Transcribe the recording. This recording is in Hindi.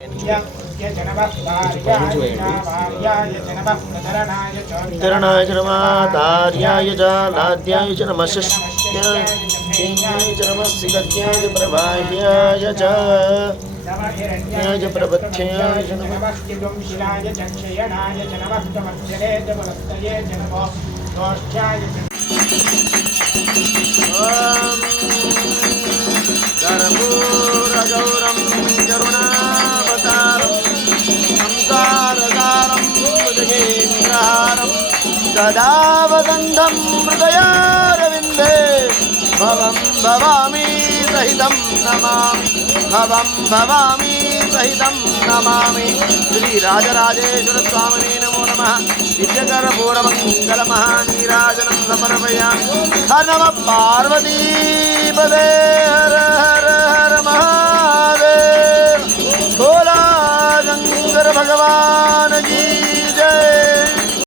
तरणाय च नमः तार्याय च लाद्याय च नमः षष्ट्याय च नमः सिगत्याय च प्रवाह्याय च प्रपथ्याय च नमः कर्पूरगौरं करुणावतारं संसारसारं भुजगेन्द्रहारं सदा वसन्तं हृदयारविन्दे भवं भवामि सहितं नमामि भवं भवामि सहितं नमामि। श्रीराजराजेश्वरस्वामिने नमो नमः। दिव्यकर्पूरमङ्गलमहानीराजनं समर्पयामि। हर नमः पार्वतीपदे हर हर हर महादेव। भोला शंकर भगवान की